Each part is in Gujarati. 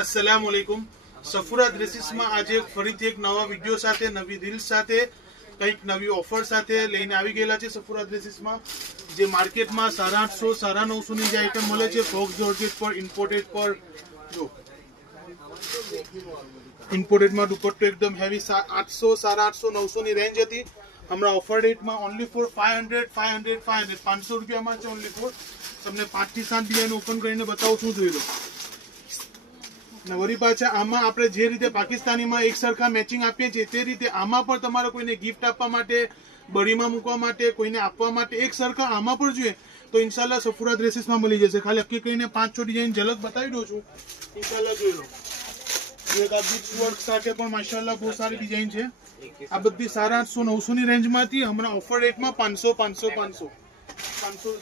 अस्सलाम वालेकुम। સફુરા ડ્રેસીસમાં આજે ફરીથી એક નવા વિડીયો સાથે, નવી રીલ્સ સાથે, કંઈક નવી ઓફર સાથે લઈને આવી ગયેલા છે સફુરા ડ્રેસીસમાં, જે માર્કેટમાં 850 950 ની જે આઈટમ મળે છે ફોક્સ જોર્જેટ પર, ઇમ્પોર્ટેડ પર. જો ઇમ્પોર્ટેડમાં દુપટ્ટો એકદમ હેવી 800 850 900 ની રેન્જ હતી. હમણાં ઓફર રેટમાં ઓનલી ફોર 500 500 રૂપિયામાં છે. ઓનલી ફોર તમને 5 થી 7 ડિઝાઇન ઓપન કરીને બતાવું છું, જોઈ લો. વળી પાછા આમાં આપણે જે રીતે પાકિસ્તાનીમાં એક સરખા મેચિંગ આપીએ છીએ તે રીતે આમાં પણ તમારે કોઈને ગિફ્ટ આપવા માટે, બળીમાં મૂકવા માટે, કોઈને આપવા માટે એક સરખા આમાં પણ જોઈએ તો ઇન્શાલ્લાહ સફુરા ડ્રેસીસમાં મળી જશે. ખાલી અક્કી કરીને 5-6 ડિઝાઇન ઝલક બતાવી દઉં છું, ઇન્શાલ્લાહ જોઈ લો. એક આ બીચ વર્ક સાથે પણ માશાલ્લાહ બહુ સારી ડિઝાઇન છે. આ બધી 850 900 ની રેન્જમાંથી હમણાં ઓફર રેટમાં 500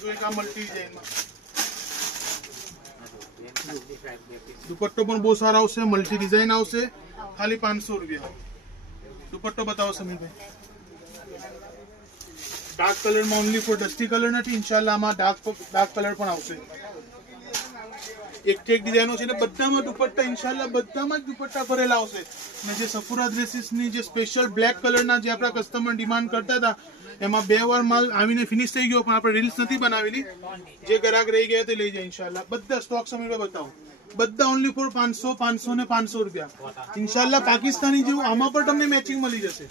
જોઈએ આ મલ્ટી ડિઝાઇનમાં. દુપટ્ટો પણ બહુ સારા આવશે, મલ્ટી ડિઝાઇન આવશે, ખાલી 500 રૂપિયા. દુપટ્ટો બતાવો સમીરભાઈ. ડાર્ક કલરમાં ઓનલી ફોર ડસ્ટી કલર નથી, ઇન્શાલ્લાહ આમાં ડાર્ક કલર પણ આવશે. એક ડિઝાઇનો છે ને બધામાં દુપટ્ટા, ઇન્શાલ્લાહ બધામાં જ દુપટ્ટા ભરેલા આવશે. અને જે સફુરા ડ્રેસીસની જે સ્પેશિયલ બ્લેક કલરના જે આપણા કસ્ટમર ડિમાન્ડ કરતા હતા એમાં 2 વાર માલ આવીને ફિનિશ થઈ ગયો, પણ આપણે રીલ્સ નથી બનાવેલી. જે ગ્રાહક રહી ગયા તે લઈ જાય ઇન્શાલ્લાહ. બધા સ્ટોક સમીરભાઈ બતાવો. બધા ઓનલી ફોર 500 ને 500 રૂપિયા. ઇન્શાલ્લાહ પાકિસ્તાની જેવું આમાં પણ તમને મેચિંગ મળી જશે.